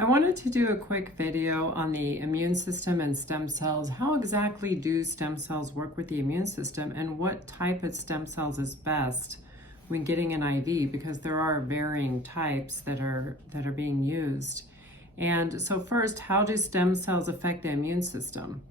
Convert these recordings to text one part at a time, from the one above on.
I wanted to do a quick video on the immune system and stem cells. How exactly do stem cells work with the immune system, and what type of stem cells is best when getting an IV, because there are varying types that are being used. And so first, how do stem cells affect the immune system?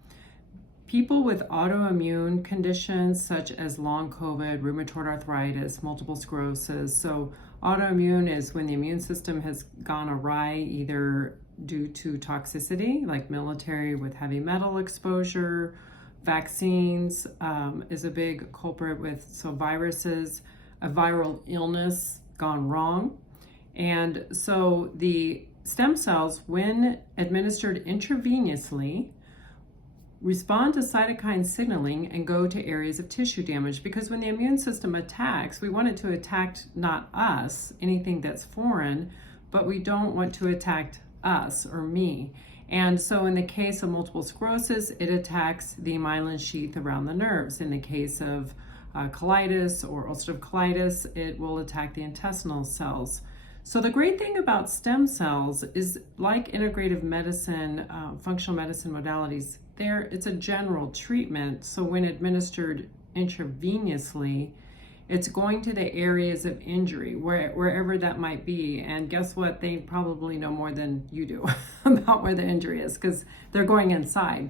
People with autoimmune conditions such as long COVID, rheumatoid arthritis, multiple sclerosis. So autoimmune is when the immune system has gone awry, either due to toxicity, like military with heavy metal exposure, vaccines is a big culprit with, so viruses, a viral illness gone wrong. And so the stem cells, when administered intravenously, respond to cytokine signaling and go to areas of tissue damage, because when the immune system attacks, we want it to attack not us, anything that's foreign, but we don't want to attack us or me. And so in the case of multiple sclerosis, it attacks the myelin sheath around the nerves. In the case of colitis or ulcerative colitis, it will attack the intestinal cells. So the great thing about stem cells is, like integrative medicine, functional medicine modalities, it's a general treatment. So when administered intravenously, it's going to the areas of injury, wherever that might be. And guess what? They probably know more than you do about where the injury is, because they're going inside.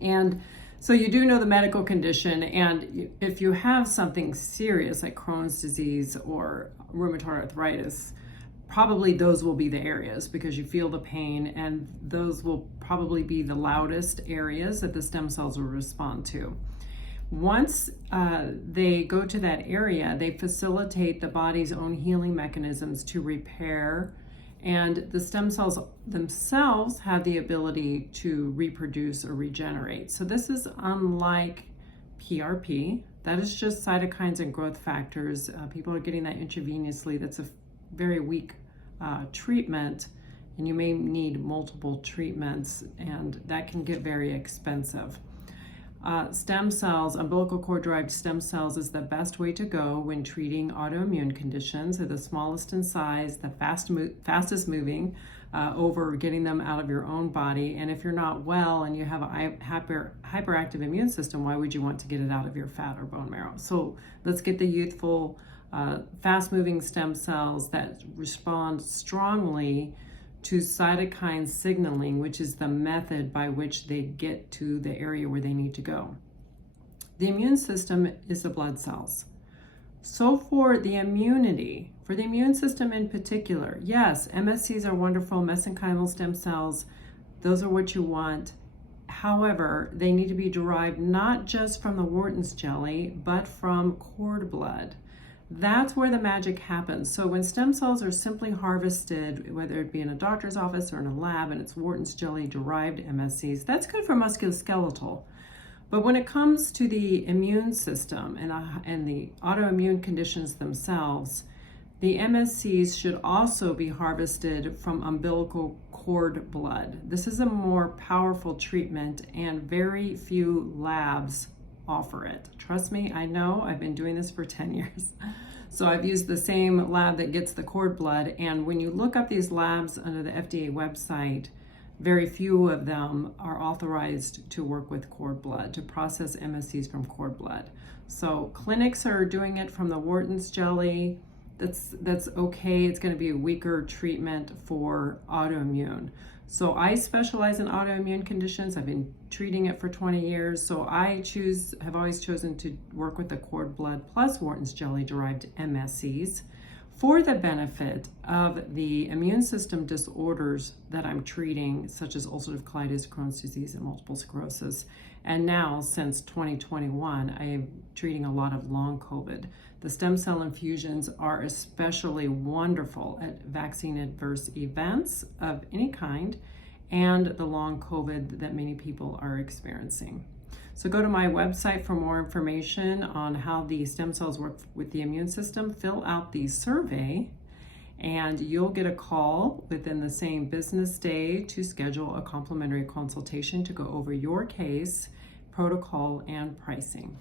And so you do know the medical condition, and if you have something serious like Crohn's disease or rheumatoid arthritis, probably those will be the areas, because you feel the pain, and those will probably be the loudest areas that the stem cells will respond to. Once they go to that area, they facilitate the body's own healing mechanisms to repair, and the stem cells themselves have the ability to reproduce or regenerate. So this is unlike PRP. That is just cytokines and growth factors. People are getting that intravenously. That's a very weak treatment, and you may need multiple treatments, and that can get very expensive. Stem cells, umbilical cord derived stem cells, is the best way to go when treating autoimmune conditions. They're the smallest in size, the fastest moving, over getting them out of your own body. And if you're not well and you have a hyperactive immune system, why would you want to get it out of your fat or bone marrow? So let's get the youthful, fast-moving stem cells that respond strongly to cytokine signaling, which is the method by which they get to the area where they need to go. The immune system is the blood cells. So for the immunity, for the immune system in particular, yes, MSCs are wonderful, mesenchymal stem cells, those are what you want. However, they need to be derived not just from the Wharton's jelly, but from cord blood. That's where the magic happens. So when stem cells are simply harvested, whether it be in a doctor's office or in a lab, and it's Wharton's jelly derived MSCs, that's good for musculoskeletal. But when it comes to the immune system and the autoimmune conditions themselves, the MSCs should also be harvested from umbilical cord blood. This is a more powerful treatment, and very few labs offer it. Trust me, I know, I've been doing this for 10 years. So I've used the same lab that gets the cord blood, and when you look up these labs under the FDA website, very few of them are authorized to work with cord blood, to process MSCs from cord blood. So clinics are doing it from the Wharton's jelly. That's okay. It's going to be a weaker treatment for autoimmune. So I specialize in autoimmune conditions. I've been treating it for 20 years. So I have always chosen to work with the cord blood plus Wharton's jelly derived MSCs for the benefit of the immune system disorders that I'm treating, such as ulcerative colitis, Crohn's disease, and multiple sclerosis. And now, since 2021, I am treating a lot of long COVID. The stem cell infusions are especially wonderful at vaccine adverse events of any kind and the long COVID that many people are experiencing. So go to my website for more information on how the stem cells work with the immune system. Fill out the survey, and you'll get a call within the same business day to schedule a complimentary consultation to go over your case, protocol, and pricing.